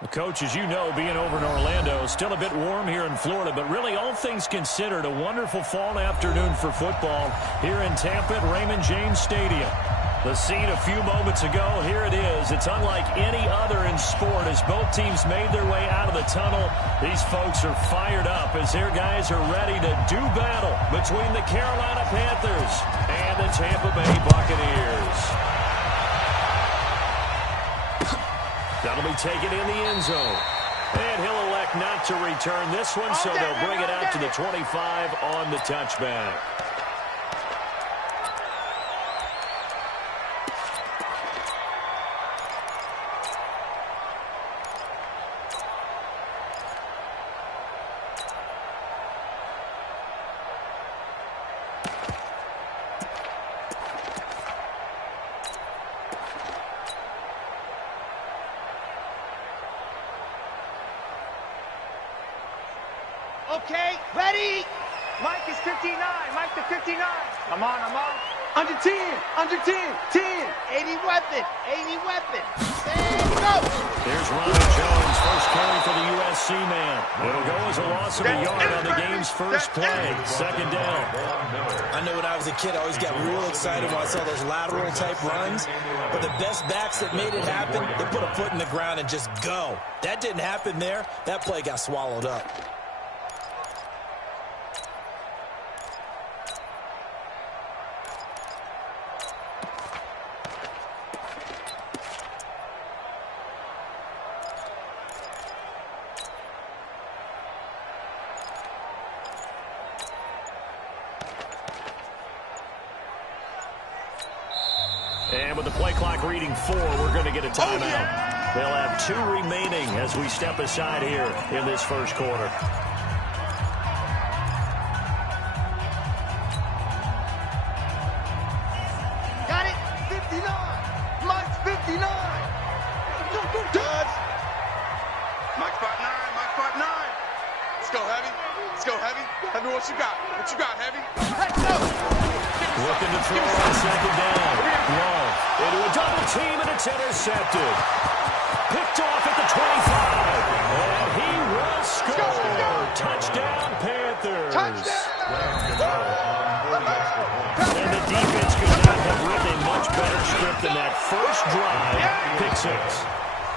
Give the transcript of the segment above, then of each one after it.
Well, Coach, as you know, being over in Orlando, still a bit warm here in Florida, but really all things considered, a wonderful fall afternoon for football here in Tampa at Raymond James Stadium. The scene a few moments ago, here it is. It's unlike any other in sport as both teams made their way out of the tunnel. These folks are fired up as their guys are ready to do battle between the Carolina Panthers and the Tampa Bay Buccaneers. That'll be taken in the end zone. And he'll elect not to return this one, so they'll bring it out to the 25 on the touchback. Okay, ready? Mike is 59. Mike to 59. I'm on. Under 10. 10. 80 weapon. And go. There's Ronald Jones, first carry for the USC man. It'll go as a loss of a yard on the game's first play. Second down. I know when I was a kid, I always got real excited when I saw those lateral-type runs. But the best backs that made it happen, they put a foot in the ground and just go. That didn't happen there. That play got swallowed up. And with the play clock reading 4, we're going to get a timeout. They'll have 2 remaining as we step aside here in this first quarter. Got it. 59. Mike's 59. Dodge. Mike's part 9. Let's go, Heavy. Heavy, what you got? Heavy? Let's go. Looking to throw on second down. Love into a double team, and it's intercepted. Picked off at the 25. And he will score. Touchdown, Panthers. And the defense could not have written a much better script than that first drive. Pick 6.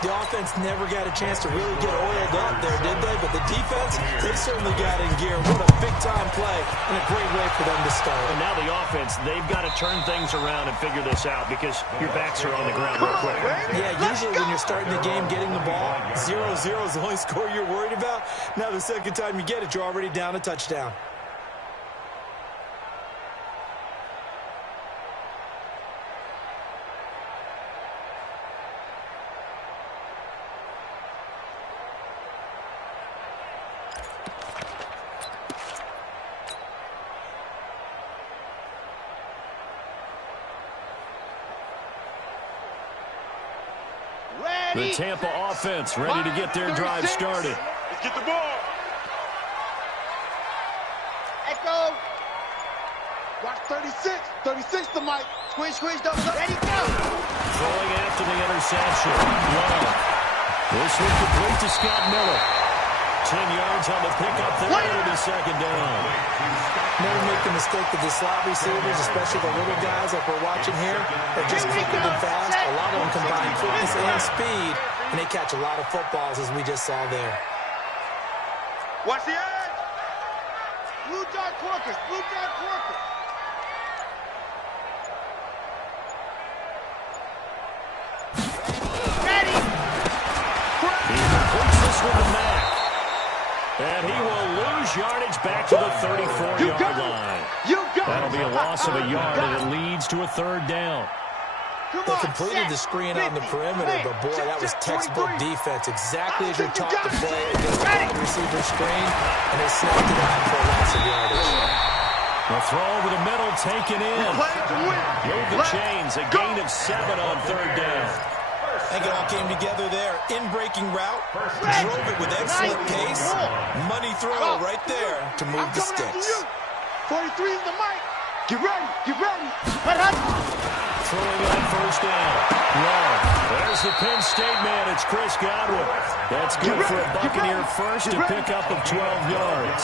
The offense never got a chance to really get oiled up there, did they? But the defense, they certainly got in gear. What a big-time play and a great way for them to start. And now the offense, they've got to turn things around and figure this out because your backs are on the ground real quick. Yeah, usually when you're starting the game, getting the ball, 0-0 is the only score you're worried about. Now the second time you get it, you're already down a touchdown. The Tampa offense ready to get their drive started. Let's get the ball. Echo. Watch 36. 36 to Mike. Squish, double up. Ready, go. Throwing after the interception. Love. This one complete to Scott Miller. 10 yards on the pickup there. It'll be second down. Never make the mistake with the slot receivers, especially the little guys like we're watching here. They're just quicker than fast. A lot of them combine quickness and speed, and they catch a lot of footballs, as we just saw there. Watch the edge. Blue dot Corkers. Ready. He completes this one to Mack. And he will lose yardage back to the 34-yard line. That'll be a loss of a yard, and it leads to a third down. They completed the screen on the perimeter, but boy, that was textbook defense. Exactly as you're taught to play against the wide receiver screen, and they snapped it out for a loss of yardage. The throw over the middle, taken in. Move the chains, a gain of 7 on third down. I think it all came together there. In-breaking route, drove it with excellent pace. Money throw right there to move the sticks. 43 is the mic. Get ready. throwing on first down. Long. There's the Penn State man. It's Chris Godwin. That's good for a Buccaneer first to pick up of 12 yards.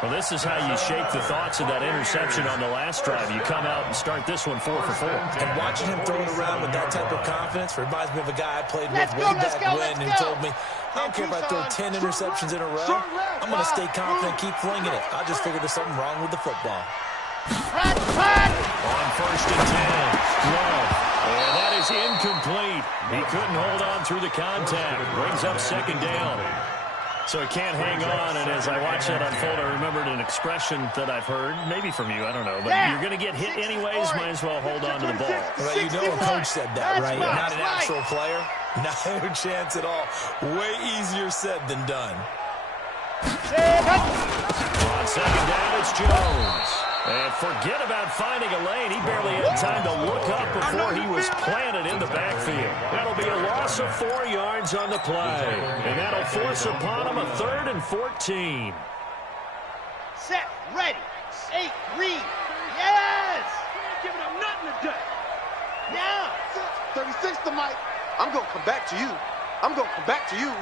Well, this is how you shape the thoughts of that interception on the last drive. You come out and start this one 4 for 4. And watching him throw it around with that type of confidence reminds me of a guy I played with way back when, and he told me, I don't care if I throw 10 interceptions in a row. I'm going to stay confident, keep flinging it. I just figured there's something wrong with the football. On first and 10. Love. And that is incomplete. He couldn't hold on through the contact. Brings up second down. So he can't hang on, and as I watch that unfold, I remembered an expression that I've heard, maybe from you, I don't know, but you're going to get hit anyways, might as well hold on to the ball. Well, you know a coach said that, right? Not an actual player. No chance at all. Way easier said than done. On second down, it's Jones. And forget about finding a lane. He barely had time to look up before he was planted in the backfield. That'll be a loss of 4 yards on the play. And that'll force upon him a 3rd and 14. Set, ready, 8, read. Yes! Giving him nothing to do. Now. 36 to Mike. I'm going to come back to you. I'm going to come back to you.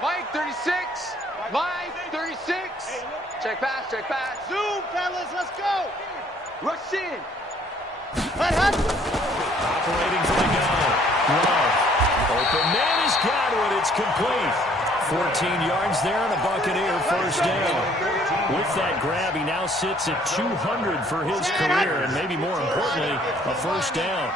Mike, 36. Mike, 36. Check pass, check pass. Zoom, fellas, let's go. Rush in. Operating for the gun. Love. Open man is Godwin. It's complete. 14 yards there and a Buccaneer first down. With that grab, he now sits at 200 for his career, and maybe more importantly, a first down.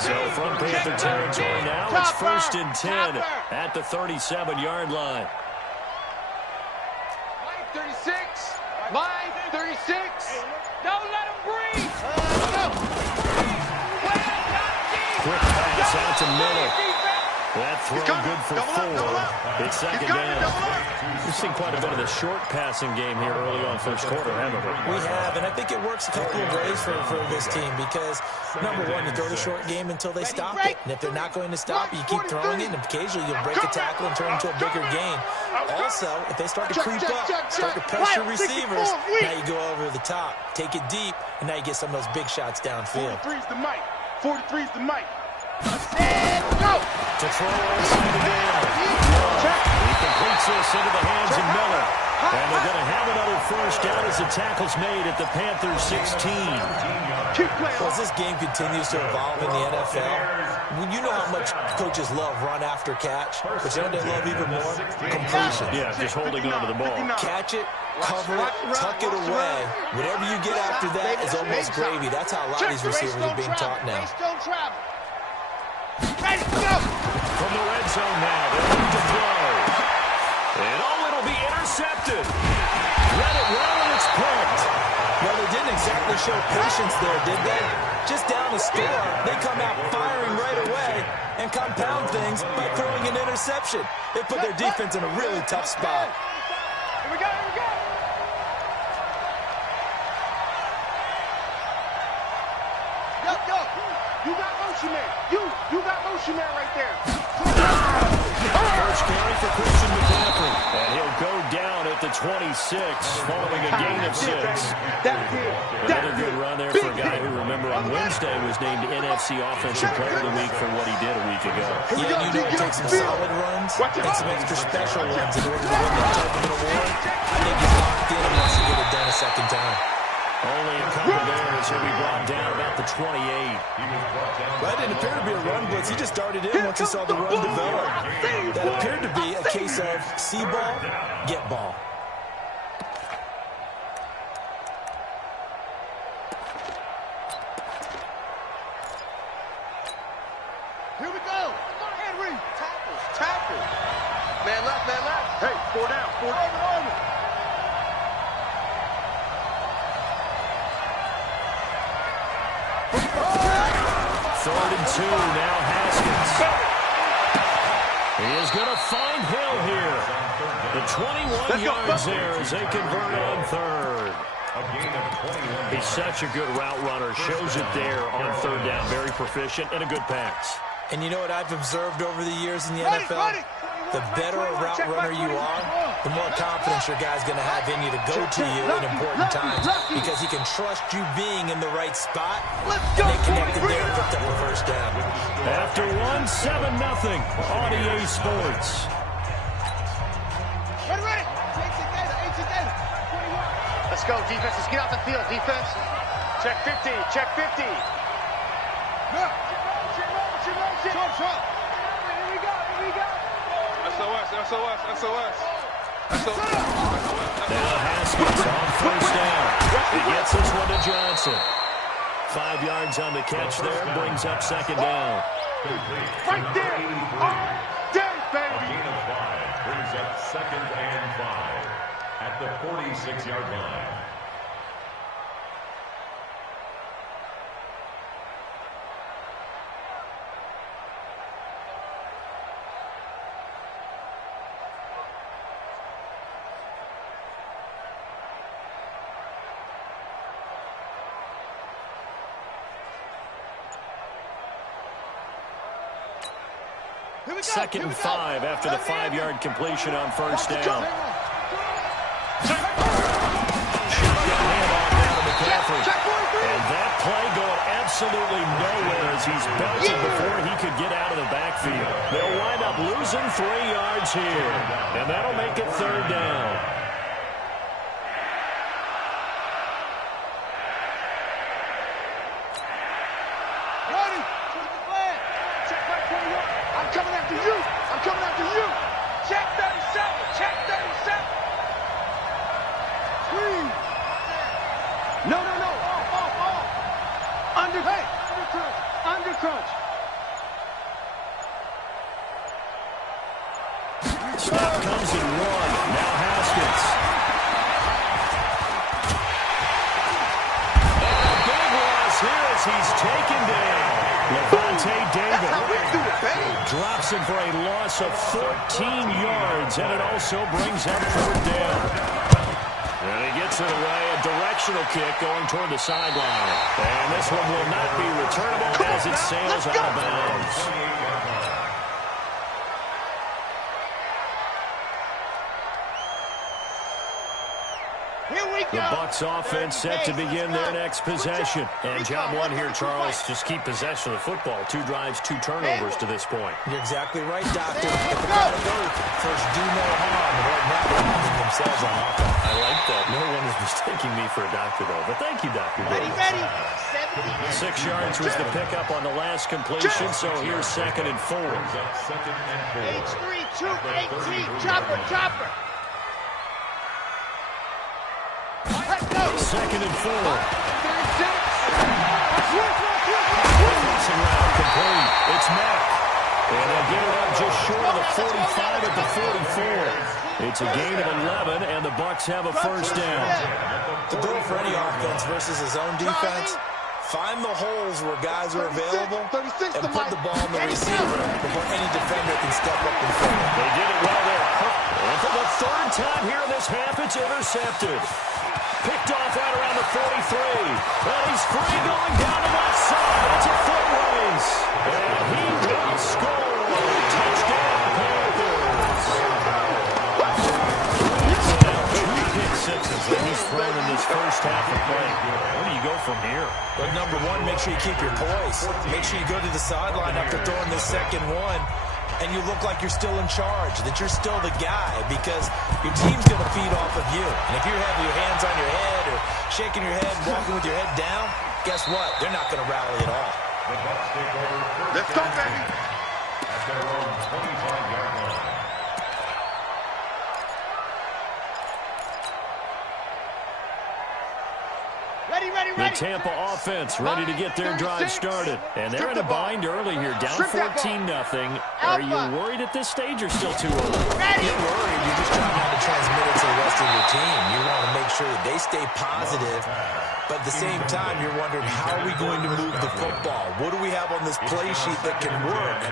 So from Panther territory now, it's first and 10 at the 37-yard line. Mike, 36. Mike, 36. Don't let him breathe. Quick pass out to Miller. That throw good for 4. It's second down. We've seen quite a bit of the short passing game here early on first quarter, haven't we? We have, and I think it works a couple of ways for this team because, number one, you throw the short game until they stop it. And if they're not going to stop it, you keep throwing it, and occasionally you'll break a tackle and turn it into a bigger gain. Also, if they start to creep up, start to pressure receivers, now you go over the top, take it deep, and now you get some of those big shots downfield. 43's the Mike. 43's the Mike. Go! To throw on second down. He completes this into the hands of Miller. And they're going to have another first down as the tackle's made at the Panthers 16. Well, as this game continues to evolve in the NFL, you know how much coaches love run after catch, but you know what they love even more? Completion. Yeah, just holding on to the ball. Catch it, cover it, tuck it away. Whatever you get after that is almost gravy. That's how a lot of these receivers are being taught now. Don't travel. Ready, go! From the red zone now, they're looking to throw. And it'll be intercepted. Let it run and it's picked. Well, they didn't exactly show patience there, did they? Just down the score, they come out firing right away and compound things by throwing an interception. They put their defense in a really tough spot. Here we go, here we go! Yo, you got motion man. You got motion man right there. First carry for Christian McCaffrey. And he'll go down at the 26 following a gain of 6. Another good run there for a guy who, remember, on Wednesday was named NFC Offensive Player of the Week for what he did a week ago. Yeah, you know it takes some solid runs and some extra special runs in order to win that type of an award. I think he's locked in and wants to get it done a second time. Only a couple there as he'll be brought down about the 28. That didn't appear to be a run blitz. He just started in once he saw the run develop. That appeared to be a case of see ball, get ball. Here we go. Come on, Henry. Tackle. Man left, man left. Hey, 4 down. 4 down. Third and 2, now Haskins. He is going to find Hill here. The 21 yards there as they convert on third. He's such a good route runner. Shows it there on third down. Very proficient and a good pass. And you know what I've observed over the years in the NFL? The better a route runner you are, the more confidence your guy's going to have in you to go to you in important times because he can trust you being in the right spot. And they connected there and picked up a first down. After one, 7-0 on EA Sports. Ready. Eight together. 21. Let's go, defense. Let's get out the field, defense. Check 50. Check 50. Look. Short. Here we go. SOS. Now Haskins on first down. He gets this one to Johnson. 5 yards on the catch there. Brings up second down. Right there. All day, baby. Gain of 5 brings up 2nd and 5 at the 46-yard line. Second and 5 after the 5-yard completion on first down. And that play going absolutely nowhere as he's belted before he could get out of the backfield. They'll wind up losing 3 yards here, and that'll make it third down. I'm coming after you. Check 37. Please. No. Off. Under crunch. Snap comes in 1. Now Haskins. And a big loss here as he's taken down. Levante David drops him for a loss of 14 yards, and it also brings up third down. And he gets it away, a directional kick going toward the sideline. And this one will not be returnable as it sails out of bounds. The Bucs offense set to begin their next possession. And job one here, Charles, just keep possession of the football. 2 drives, 2 turnovers to this point. You're exactly right, Doctor. If it gotta go, first do no harm. And right now they're harming themselves on offense. I like that. No one is mistaking me for a doctor, though. But thank you, Dr. Ready. 6 yards was the pickup on the last completion, so here's 2nd and 4. H3, 218, chopper. 2nd and 4. Crossing route complete. It's Mack. And they'll get it up just short of the 45 at the 44. It's a gain of 11, and the Bucs have a first down. The goal for any offense versus his own defense, find the holes where guys are available and put the ball in the receiver before any defender can step up and fill it. They did it well there. And for the 3rd time here in this half, it's intercepted. Picked off right around the 43. And he's free going down the left side. It's a foot race. And he will score. Touchdown, Panthers. 2 pick sixes that he's thrown in this first half of play. Where do you go from here? But number 1, make sure you keep your poise. Make sure you go to the sideline after throwing the second one, and you look like you're still in charge, that you're still the guy, because your team's going to feed off of you. And if you're having your hands on your head or shaking your head, walking with your head down, guess what? They're not going to rally at all. Let's go, baby. At their own 25-yard line. Ready. The Tampa offense ready to get their drive started. And they're in a bind early here, down 14-0. Are you worried at this stage or still too early? You're worried. You're just trying not to transmit it to the rest of your team. You want to make sure that they stay positive, but at the same time, you're wondering, how are we going to move the football? What do we have on this play sheet that can work?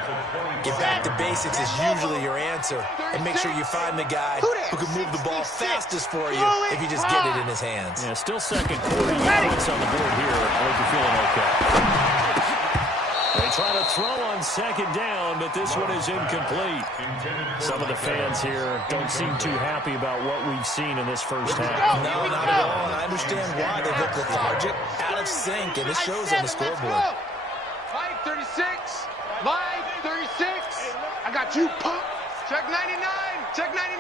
Get back to basics is usually your answer, and make sure you find the guy who can move the ball fastest for you if you just get it in his hands. Yeah, still second quarter. Points on the board here. I hope you're feeling okay. They They try to throw on second down, but this one is incomplete. Some of the fans here don't seem too happy about what we've seen in this first half. No, not at all, and I understand why. They look lethargic, out of sync, and it shows on the scoreboard. Mike 36. Mike 36. I got you, punk. Check 99. Check 99.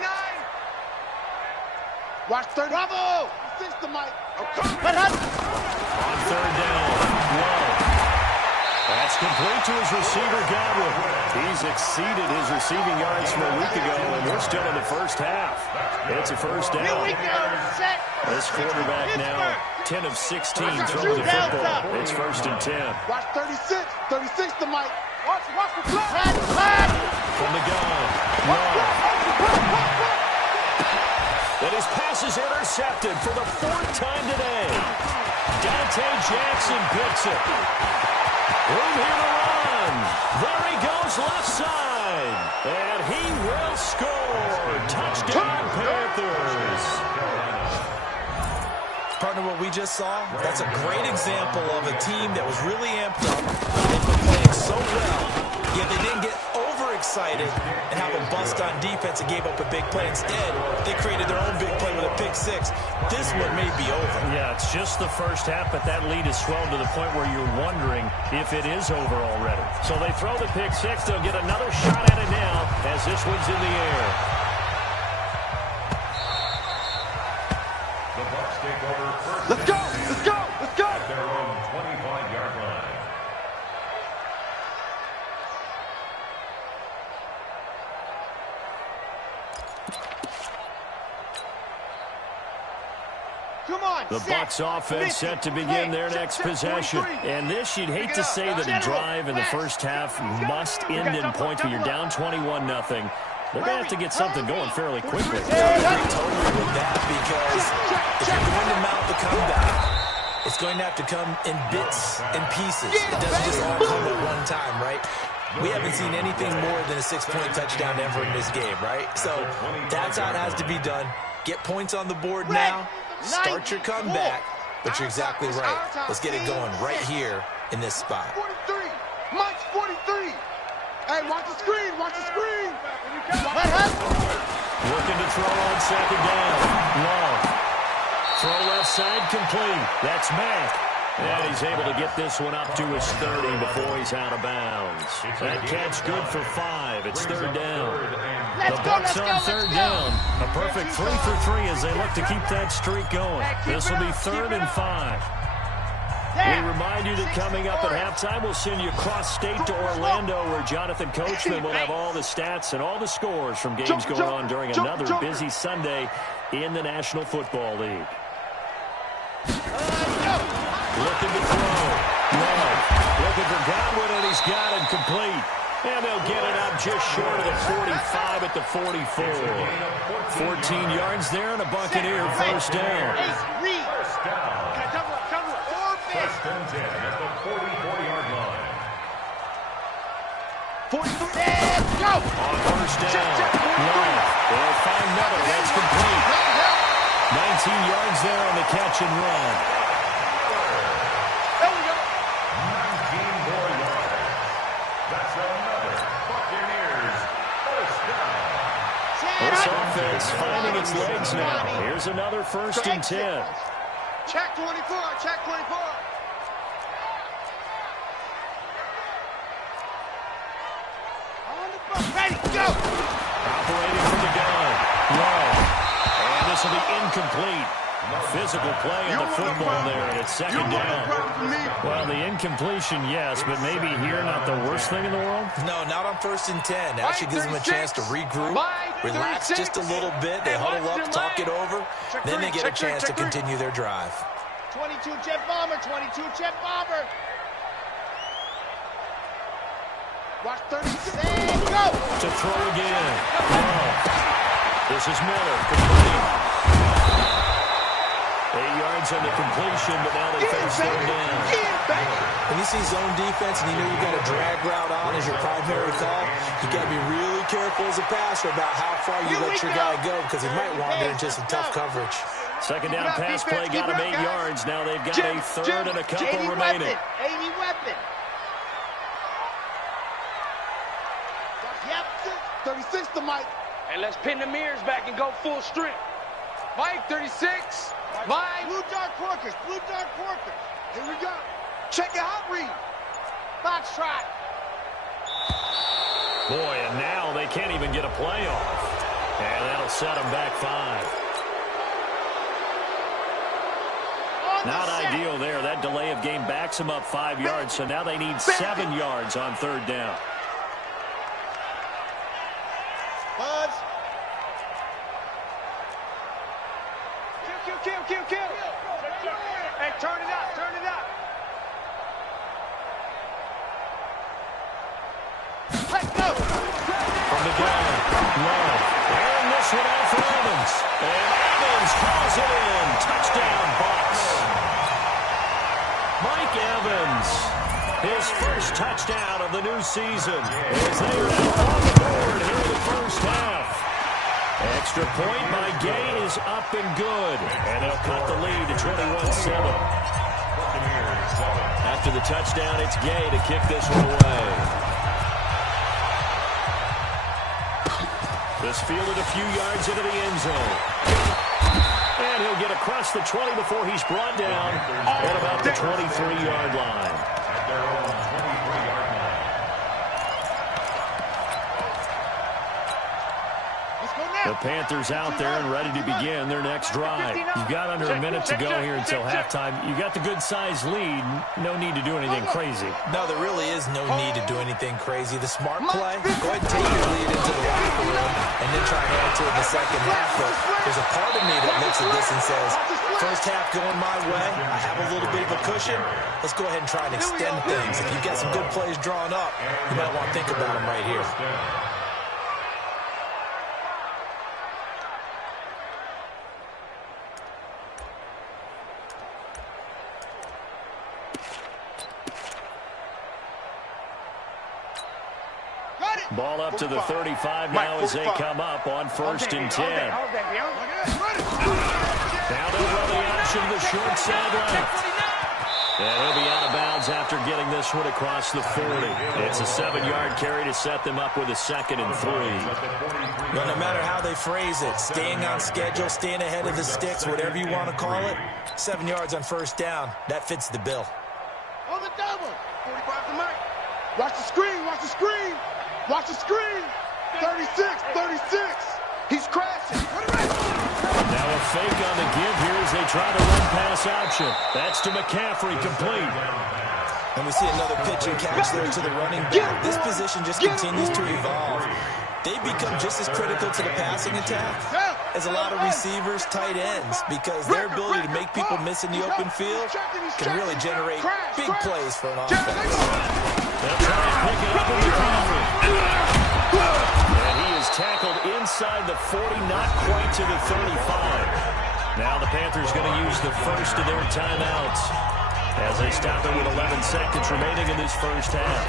Watch 30. Bravo. 6 to Mike. On third down, Lowe. That's complete to his receiver, Godwin. He's exceeded his receiving yards from a week ago, and we're still in the first half. It's a first down. Here we go. Set. This quarterback now 10 of 16 throwing the football. It's first and 10. Watch 36. 36 to Mike. Watch the flag. From the gun, Lowe. And his pass is intercepted for the 4th time today. Dante Jackson picks it. Room here to run. There he goes left side. And he will score. Touchdown, Panthers. Partner, what we just saw, that's a great example of a team that was really amped up. They've been playing so well, yet they didn't get overexcited and have a bust on defense and gave up a big play. Instead, they created their own big play with a pick six. This one may be over. Yeah, it's just the first half, but that lead has swelled to the point where you're wondering if it is over already. So they throw the pick six. They'll get another shot at it now as this one's in the air. The Bucs take over first. Let's go. Let's go. Let's go. At their own 25-yard line. Come on. The Bucs offense set to begin their next possession. And this, you'd hate to say that a drive in the first half must end in points, but you're down 21-0. They're going to have to get something going fairly quickly. I agree totally with that, because if you're going to mount the comeback, it's going to have to come in bits and pieces. It doesn't just all come at one time, right? We haven't seen anything more than a 6-point touchdown ever in this game, right? So that's how it has to be done. Get points on the board now. Start your comeback. But you're exactly right. Let's get it going right here in this spot. 43. Mike's 43. Hey, watch the screen. Watch the screen. Looking to throw on second down. Long. Throw left side complete. That's Mack. And he's able to get this one up to his 30 before he's out of bounds. That catch good for 5. It's third down. The Bucs on third down. A perfect 3 for 3 as they look to keep that streak going. This will be 3rd and 5. We remind you that coming up at halftime, we'll send you cross-state to Orlando, where Jonathan Coachman will have all the stats and all the scores from games going on during another busy Sunday in the National Football League. Looking to throw. Lowe. Looking for Godwin, and he's got it complete. And they'll get it up just short of the 45 at the 44. 14 yards there and a Buccaneer first down. First down. First and 10 at the 44-yard line. 43. Let's go. On first down. Lowe. They'll find Miller. That's complete. 19 yards there on the catch and run. 19 more yards. That's another Buccaneers first down. This offense finding its legs now. Here's another first and 10. Check 24. Check 24. Ready, go. Operating from the gun. Lowe. And this will be incomplete. Physical play in the football there, and it's second down. Well, the incompletion, yes, but maybe here not the worst thing in the world? No, not on first and 10. Actually gives them a chance to regroup, relax just a little bit. They huddle up, talk it over. Then they get a chance to continue their drive. 22 jet bomber, 22 jet bomber. Watch 36. And go. To throw again. Lowe. This is Miller. Complete. 8 yards on the completion, but now they face third down. When you see zone defense and you know you've got a drag route on as your primary call, you got to be really careful as a passer about how far you let your guy go, because he might wander into some tough coverage. Second down pass play got him 8 yards. Now they've got a third and a couple remaining. 80 weapon. 36 to Mike. And let's pin the mirrors back and go full strength. Mike, 36. Mike. Blue dark porkers. Blue dark porkers. Here we go. Check your hot read. Box trot. Boy, and now they can't even get a play off. And that'll set them back 5. Not ideal there. That delay of game backs them up 5 yards, so now they need 7 yards on 3rd down. Buzz. Kill. Hey, turn it up. Let's go. From the gun, Love. And this one out for Evans. And Evans calls it in. Touchdown, Bucs. Mike Evans, his first touchdown of the new season, as they are now on the board here in the first half. Extra point by Gay is up and good, and they'll cut the lead to 21-7. After the touchdown, it's Gay to kick this one away. This fielded a few yards into the end zone. And he'll get across the 20 before he's brought down at about the 23-yard line. At their own 23-yard line. The Panthers out there and ready to begin their next drive. You've got under a minute to go here until halftime. You got the good-sized lead. No need to do anything crazy. No, there really is no need to do anything crazy. The smart play, go ahead and take your lead into the locker room and then try and add to it in the second half. But there's a part of me that looks at this and says, first half going my way, I have a little bit of a cushion. Let's go ahead and try and extend things. If you've got some good plays drawn up, you might want to think about them right here. Ball up to the 35 now as they come up on 1st and 10. Now they'll run the option to the short side left. And he'll be out of bounds after getting this one across the 40. It's a 7-yard carry to set them up with a 2nd and 3. Well, no matter how they phrase it, staying on schedule, staying ahead of the sticks, whatever you want to call it, 7 yards on 1st down, that fits the bill. On the double. 45 to Mike. Watch the screen. Watch the screen. 36. He's crashing. Now a fake on the give here as they try to run pass option. That's to McCaffrey, complete. And we see another pitch and catch there to the running back. This position just continues to evolve. They become just as critical to the passing attack as a lot of receivers, tight ends, because their ability to make people miss in the open field can really generate big plays for an offense. They'll try and pick it up with McCaffrey. And he is tackled inside the 40, not quite to the 35. Now the Panthers going to use the first of their timeouts as they stop it with 11 seconds remaining in this first half.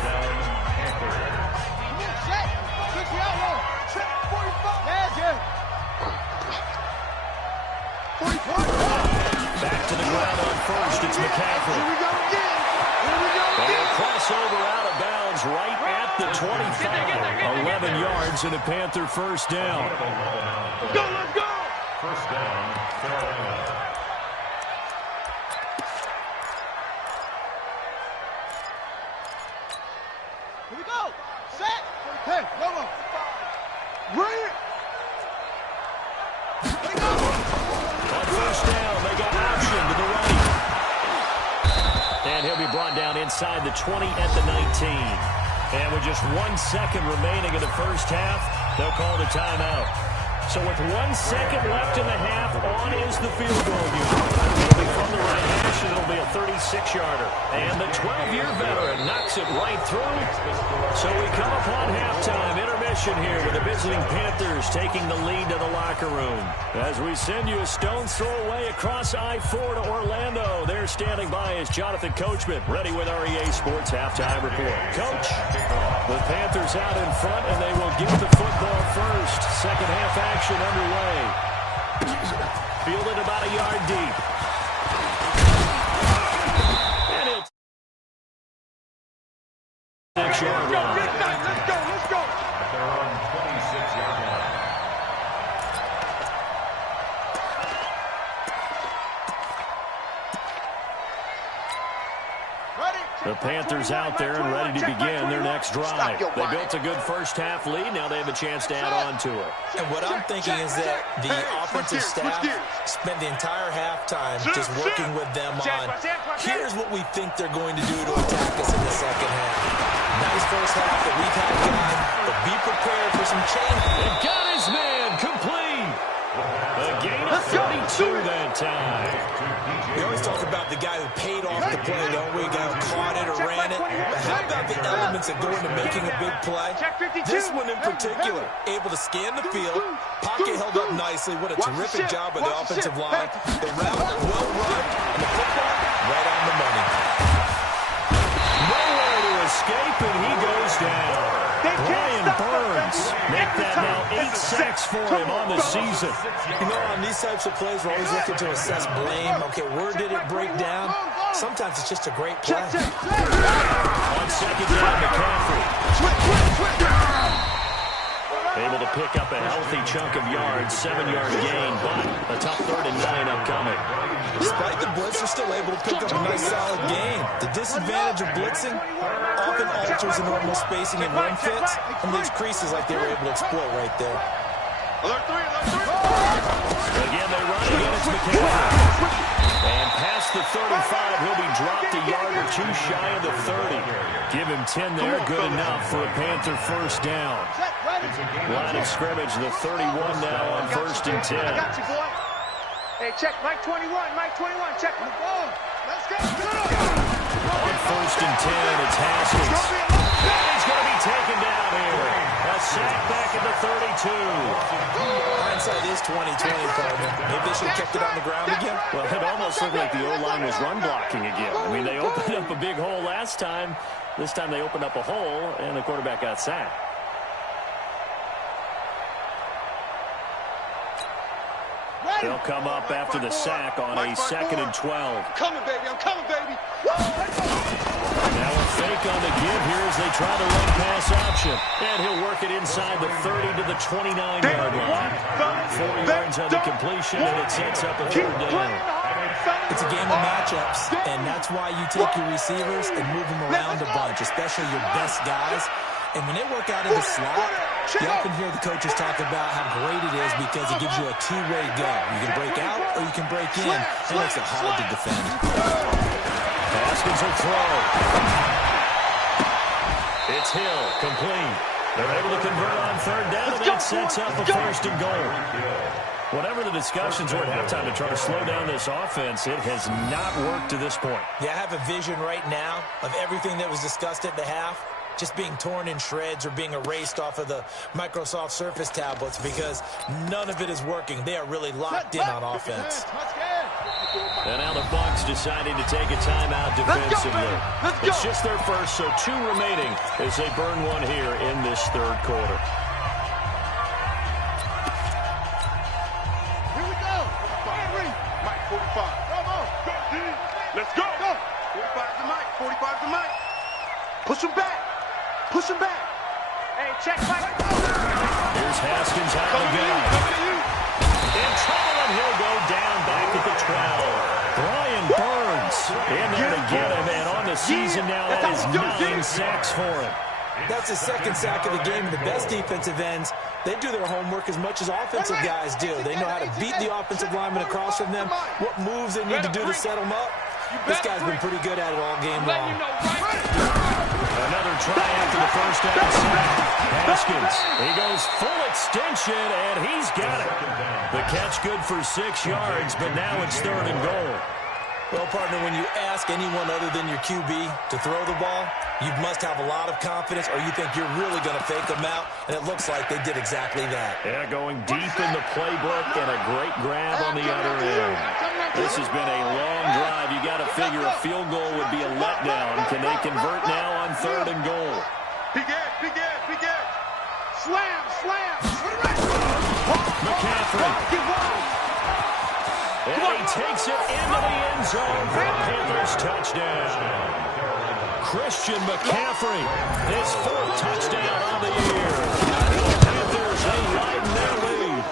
Back to the ground on 1st. It's McCaffrey. And he'll cross over out of bounds right at the 25. 11 yards and a Panther 1st down. Let's go! 1st down, Carolina. Here we go. Set. Hey, come on. Bring it. On 1st down, they got option to the right. And he'll be brought down inside the 20 at the 19. And with just 1 second remaining in the first half, they'll call the timeout. So with 1 second left in the half, on is the field goal unit. It'll be from the right hash, and it'll be a 36-yarder. And the 12-year veteran knocks it right through. So we come upon halftime intermission here with the visiting Panthers taking the lead to the locker room. As we send you a stone's throw away across I-4 to Orlando. There standing by is Jonathan Coachman, ready with our EA Sports halftime report. Coach, the Panthers out in front, and they will get the football first. Second half action underway. Fielded about a yard deep. And he'll 6-yard line. Let's go. At their own 26 The Panthers out there and ready to begin their next drive. They built a good first-half lead. Now they have a chance to add on to it. And what I'm thinking is that the offensive staff spent the entire halftime just working with them on, here's what we think they're going to do to attack us in the second half. Nice first half that we've had going, but be prepared for some change. And got his man complete. A gain of 32 that time. We always talk about the guy who paid off the play, don't we? A guy who caught it or ran it. But how about the elements that go into making a big play? This one in particular, able to scan the field, pocket held up nicely. What a terrific job by the offensive line. The route well run, and the football right on the money. Nowhere to escape, and he goes down. Brian Burns make that now 8 sacks for him on the season. You know, on these types of plays, we're always looking to assess blame. Okay, where did it break down? Sometimes it's just a great play. On second down, McCaffrey. Able to pick up a healthy chunk of yards, 7-yard gain, but a tough 3rd and 9 upcoming. Despite the blitz, they're still able to pick up a nice solid gain. The disadvantage of blitzing often alters the normal spacing and run fits and leaves creases like they were able to exploit right there. Alert 3, alert 3. Again, they run again. It's McCaffrey. And past the 35, he'll be dropped a yard or two shy of the 30. Give him 10 there, good enough for a Panther first down. Line of scrimmage, the 31 now on 1st and 10. I got you, boy. Hey, check Mike 21, Mike 21, check the ball. Let's go. On 1st and 10, it's Haskins. And he's going to be taken down here. A sack back at the 32. Hindsight is 20/20, partner. Maybe they should have kept it on the ground again. Well, it almost looked like the O-line was run blocking again. I mean, they opened up a big hole last time. This time they opened up a hole, and the quarterback got sacked. They'll come up after the sack on a 2nd and 12. I'm coming, baby. I'm coming, baby. Now a fake on the give here as they try to run pass option. And he'll work it inside the 30 to the 29-yard line. 4 yards on the completion, and it sets up a 3rd down. It's a game of matchups, and that's why you take your receivers and move them around a bunch, especially your best guys. And when they work out in the slot, you often hear the coaches talk about how great it is because it gives you a two-way go. You can break out or you can break in. It makes it hard to defend. Haskins will throw. It's Hill, complete. They're able to convert on 3rd down, and that sets up a 1st and goal. Whatever the discussions were at halftime to try to slow down this offense, it has not worked to this point. Yeah, I have a vision right now of everything that was discussed at the half just being torn in shreds or being erased off of the Microsoft Surface tablets because none of it is working. They are really locked in on offense. And now the Bucs deciding to take a timeout defensively. It's just their first, so 2 remaining as they burn one here in this 3rd quarter. Here we go. Mike, 45. Let's go. 45 to Mike. 45 to Mike. Push him back. Push him back. Hey, check Mike. Here's Haskins out of the gun. In trouble, and he'll go down back at the 12. Brian Burns in there to get him, and on the season now, that is 9 sacks for him. That's his 2nd sack of the game. And the best defensive ends, they do their homework as much as offensive guys do. They know how to beat the offensive lineman across from them, what moves they need to do to set them up. This guy's been pretty good at it all game long. Another try after the first down sack. Haskins, he goes full extension, and he's got it. The catch good for 6 yards, but now it's 3rd and goal. Well, partner, when you ask anyone other than your QB to throw the ball, you must have a lot of confidence or you think you're really going to fake them out, and it looks like they did exactly that. Yeah, going deep in the playbook and a great grab on the other end. This has been a long drive. You got to figure a field goal would be a letdown. Can they convert now on 3rd and goal? Big edge. Slam. McCaffrey. And he takes it into the end zone for a Panthers touchdown. Christian McCaffrey, his 4th touchdown on the year. The Panthers, they widen their lead.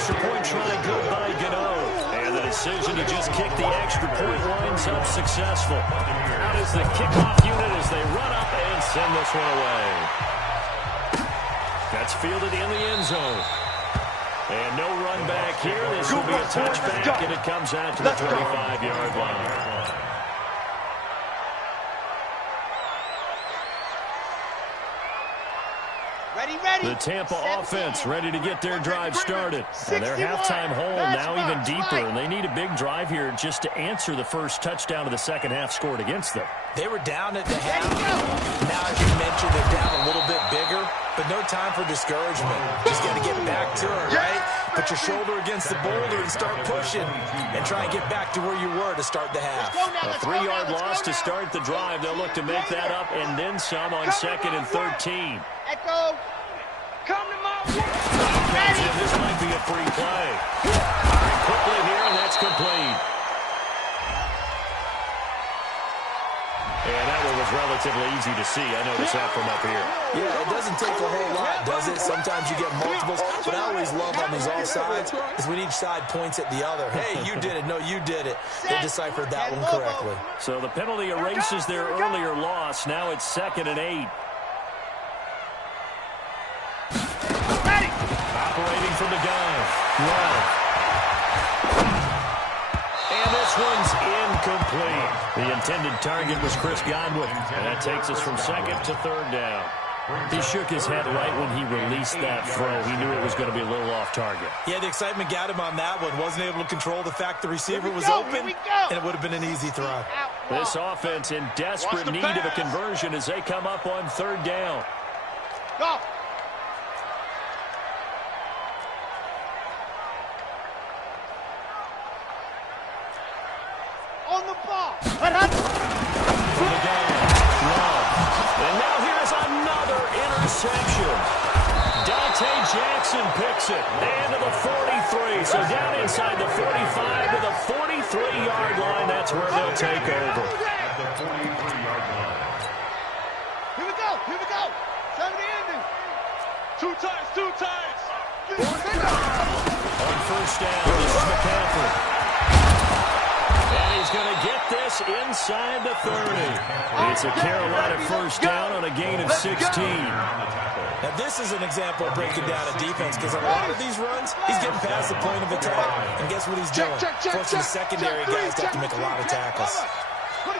extra point try good by Gano. And the decision to just kick the extra point winds up successful. Out is the kickoff unit as they run up and send this one away. That's fielded in the end zone. And no run back here. This will be a touchback, and it comes out to the 35-yard line. The Tampa offense ready to get their drive started. And their halftime hole now even deeper, and they need a big drive here just to answer the first touchdown of the second half scored against them. They were down at the half. Now, as you mentioned, they're down a little bit bigger, but no time for discouragement. Just got to get back to it, right? Put your shoulder against the boulder and start pushing and try and get back to where you were to start the half. A 3-yard loss to start the drive. They'll look to make that up and then some on 2nd and 13. Echo. Come to my And this might be a free play. Quickly here, and that's complete. And that one was relatively easy to see. I noticed that from up here. Yeah, it doesn't take a whole lot, does it? Sometimes you get multiples. What I always love on these offsides is when each side points at the other. Hey, you did it. No, you did it. They deciphered that one correctly. So the penalty erases their earlier loss. Now it's 2nd and 8. Operating from the gun. Love. And this one's incomplete. The intended target was Chris Godwin. And that takes us from 2nd to 3rd down. He shook his head right when he released that throw. He knew it was going to be a little off target. Yeah, the excitement got him on that one. Wasn't able to control the fact the receiver was open, and it would have been an easy throw. This offense in desperate need of a conversion as they come up on 3rd down. Go. On the ball. And now here's another interception. Dante Jackson picks it. And to the 43. So down inside the 45 to the 43-yard line. That's where they'll take over. At the 43-yard line. Here we go. Here we go. Time to end it. Two times. On 1st down, this is McCaffrey. And he's going to get this inside the 30. It's a Carolina 1st down on a gain of 16. Now, this is an example of breaking down a defense because on a lot of these runs, he's getting past the point of attack. And guess what he's doing? Forcing the secondary guys to have to make a lot of tackles. On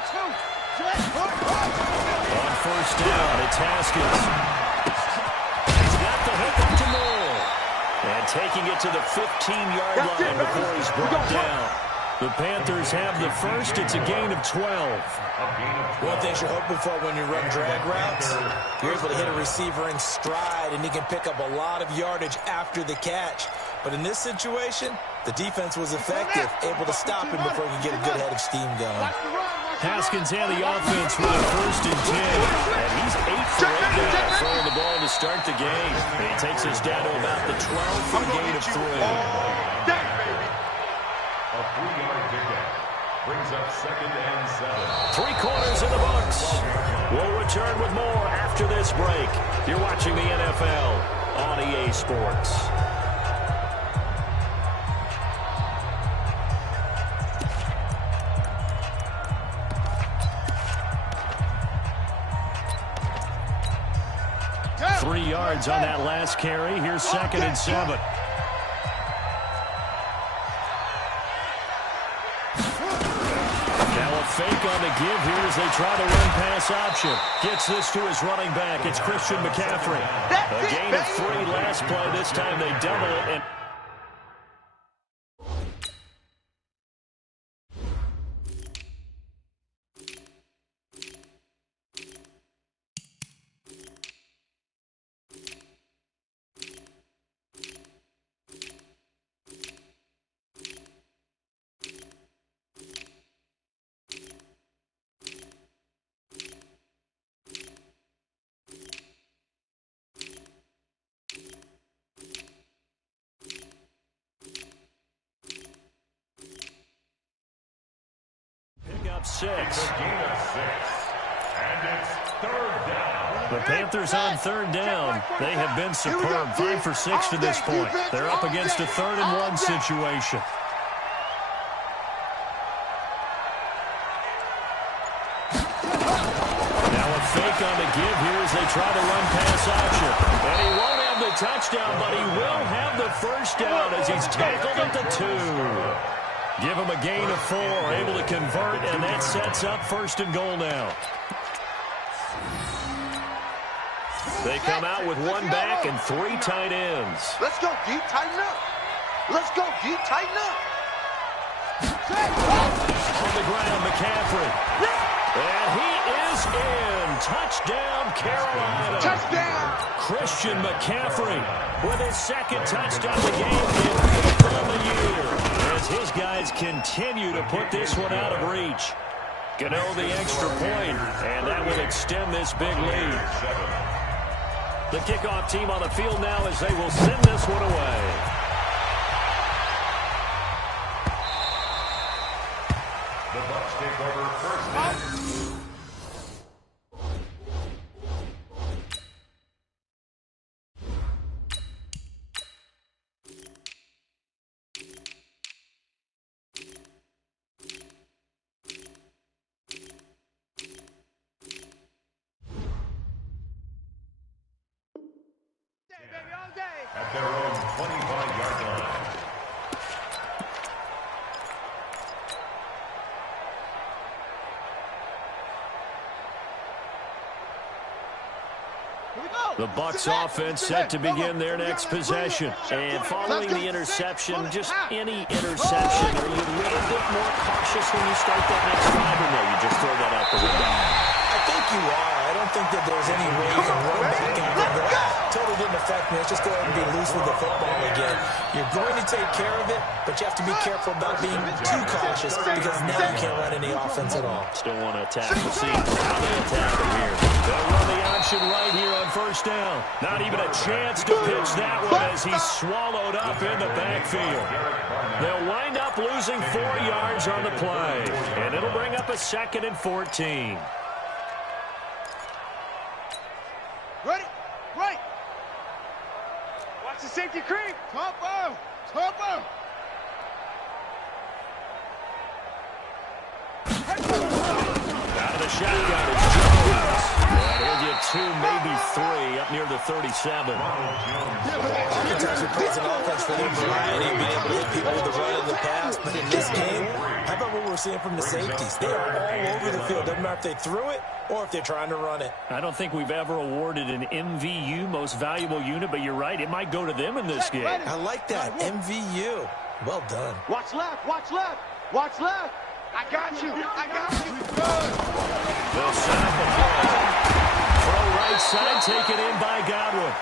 1st down, it's Haskins. He's got the hook up to Moore. And taking it to the 15-yard line before he's brought down. The Panthers have the first. It's a gain of 12. One thing you're hoping for when you run drag routes, you're able to hit a receiver in stride, and he can pick up a lot of yardage after the catch. But in this situation, the defense was effective, able to stop him before he could get a good head of steam going. Haskins and the offense with a 1st and 10. And he's 8 for 8 now, throwing the ball to start the game. And he takes us down to about the 12 for a gain of 3. A 3-yard pickup brings up 2nd and 7. 3 quarters in the books. We'll return with more after this break. You're watching the NFL on EA Sports. Three yards on that last carry. Here's 2nd and 7. Fake on the give here as they try to run pass option. Gets this to his running back. It's Christian McCaffrey. A gain of 3 last play. This time they double it. And pick up 6. It's a gain of 6. And it's 3rd down. The Panthers on third down. They have been superb. 5 for 6 to this point. They're up against a 3rd-and-1 situation. Fake on the give here as they try to run pass option. And he won't have the touchdown, but he will have the first down as he's tackled at the 2. Give him a gain of 4, able to convert, and that sets up 1st and goal now. They come out with 1 back and 3 tight ends. Let's go, deep, tighten up. Let's go, deep, tighten up. On the ground, McCaffrey. And he is in. Touchdown, Carolina. Touchdown. Christian McCaffrey with his 2nd touchdown of the game and 5th on the year. As his guys continue to put this one out of reach. Gano the extra point, and that will extend this big lead. The kickoff team on the field now as they will send this one away. The Bucs take over 1st down. At their own 25-yard line. The Bucs offense set to begin their next possession. And following the interception, just any interception, are you a little bit more cautious when you start that next drive, or no, you just throw that out the window? I think you are. I don't think that there's any way you can run back after that. Totally didn't affect me. Let's just go ahead and be loose with the football again. You're going to take care of it, but you have to be careful about being too cautious because now you can't run any offense at all. Still want to attack the seat. How they attack it here. They'll run the option right here on 1st down. Not even a chance to pitch that one as he's swallowed up in the backfield. They'll wind up losing 4 yards on the play, and it'll bring up a 2nd and 14. Ready? Right. Watch the safety creep. Topo. Topo. Out of the shotgun is Jones. And he'll get 2, maybe 3 up near the 37. Oftentimes we praise an offense for their variety, being able to hit people with the run and the pass. But in this game, how about what we're seeing from the safeties? They are all over the field. Doesn't matter if they threw it or if they're trying to run it. I don't think we've ever awarded an MVU, most valuable unit, but you're right, it might go to them in this game. I like that, MVU. Well done. Watch left. Watch left. Watch left. I got you. I got you. They'll set up the throw. Throw right side, taken in by Godwin.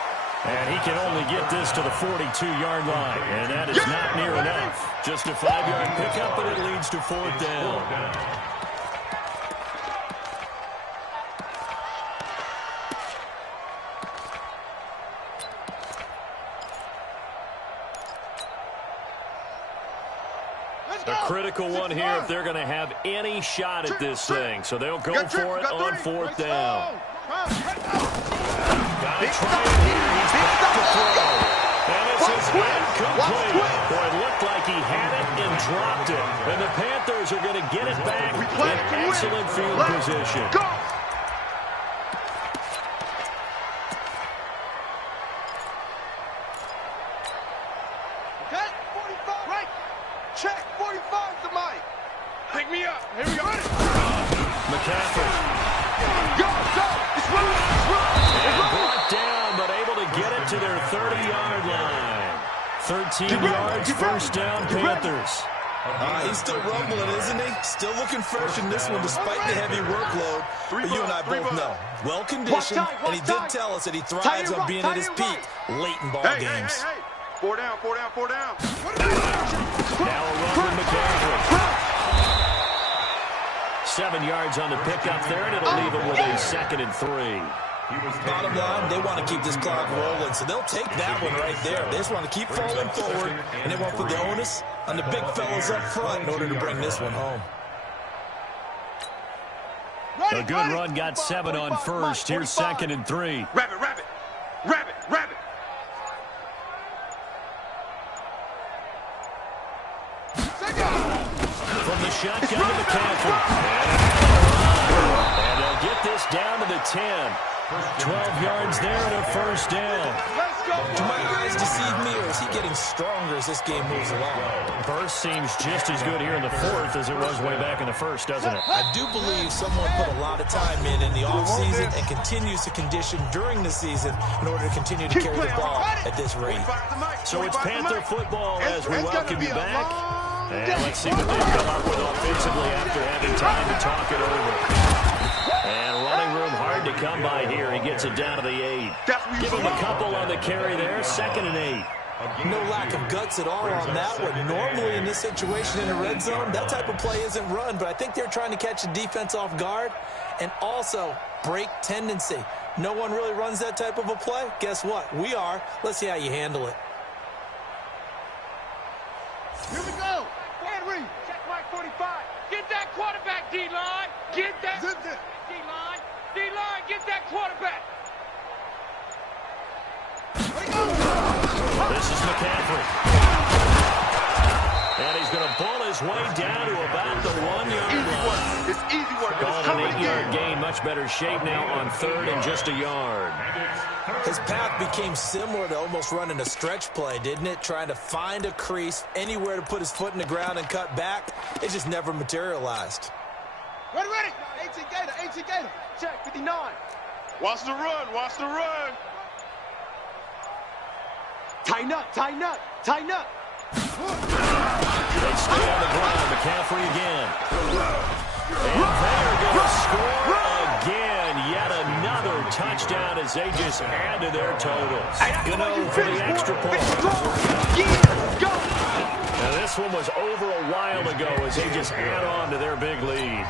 And he can only get this to the 42-yard line. And that is not near enough. Just a 5-yard pickup, but it leads to 4th down. A critical one here if they're going to have any shot at this thing. So they'll go for it on 4th down. Got to try it here. He's back to throw. And it's incomplete. Boy, it looked like he had it and dropped it. And the Panthers are going to get it back in excellent field position. Okay, 45. Right. Check. 45 to Mike. Pick me up. Here we go. McCaffrey. Go, go. It's running. It's running. And brought down, but able to get it to their 30-yard line. 13 yards, 1st down, Panthers. He's still rumbling, isn't he? Still looking fresh in this one despite the heavy workload. But you and I both know. Well-conditioned, and he did tell us that he thrives on being at his peak late in ball games. Hey. 4 down, 4 down, 4 down. Now a run with McCaffrey. 7 yards on the pickup there, and it'll leave him with a 2nd and 3. Bottom line, they want to keep this clock rolling, so they'll take that one right there. They just want to keep falling forward, and they want to put the onus on the big fellas up front in order to bring this one home. A good run got 7 on first. Here's 2nd and 3. Rabbit, rabbit, rabbit, rabbit. From the shotgun to McCaffrey. And they'll get this down to the 10. 12 yards there and a first down. Do my eyes deceive me, or is he getting stronger as this game moves along? Burst seems just as good here in the 4th as it was way back in the 1st, doesn't it? I do believe someone put a lot of time in the offseason and continues to condition during the season in order to continue to carry the ball at this rate. So it's Panther football as we welcome you back. And let's see what they've come up with offensively after having time to talk it over. And running room hard to come by here. He gets it down to the 8. Give him a couple on the carry there. 2nd and 8. No lack of guts at all on that one. Normally in this situation in the red zone, that type of play isn't run, but I think they're trying to catch the defense off guard and also break tendency. No one really runs that type of a play. Guess what? We are. Let's see how you handle it. Here we go. Henry. Check Mike 45. Get that quarterback, D-line. Get that. D-line. D-line, get that quarterback. This is McCaffrey. And he's going to pull his way down to about the 1-yard line. It's easy work. Called an 8-yard gain. Much better shape now on 3rd and just a yard. His path became similar to almost running a stretch play, didn't it? Trying to find a crease, anywhere to put his foot in the ground and cut back. It just never materialized. Ready, ready. 18 Gator. Check 59. Watch the run. Tighten up. They stay on the ground. McCaffrey again. And they're going to score again. Yet another touchdown as they just add to their totals. Gano for the extra point. Go. Now this one was over a while ago as they just add on to their big lead.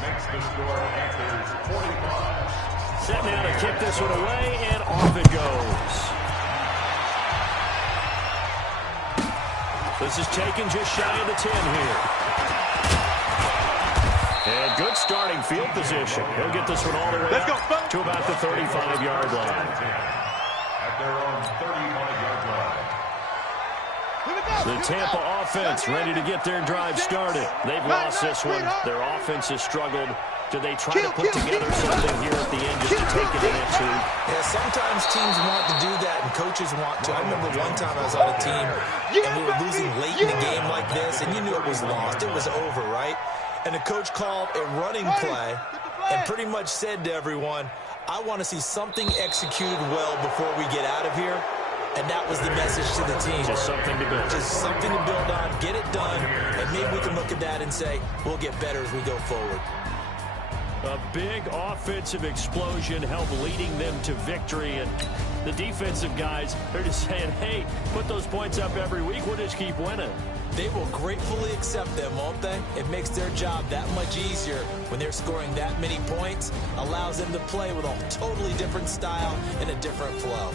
Makes the score Panthers 45. Set now to kick this one away, and off it goes. This is taken just shy of the 10 here. And good starting field position. He'll get this one all the way up to about the 35-yard line. At their own 35-yard line. The Tampa offense ready to get their drive started. They've lost this one. Their offense has struggled. Do they try to put together something here at the end just to take an answer? Yeah, sometimes teams want to do that and coaches want to. I remember one time I was on a team and we were losing late in the game like this, and you knew it was lost. It was over, right? And the coach called a running play and pretty much said to everyone, I want to see something executed well before we get out of here. And that was the message to the team. Just something to build. Just something to build on, get it done, and maybe we can look at that and say, we'll get better as we go forward. A big offensive explosion helped leading them to victory. And the defensive guys, they're just saying, hey, put those points up every week. We'll just keep winning. They will gratefully accept them, won't they? It makes their job that much easier when they're scoring that many points. Allows them to play with a totally different style and a different flow.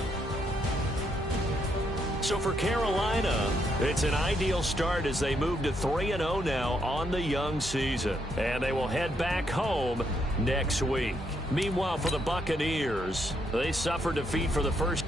So for Carolina, it's an ideal start as they move to 3-0 now on the young season. And they will head back home next week. Meanwhile, for the Buccaneers, they suffered defeat for the first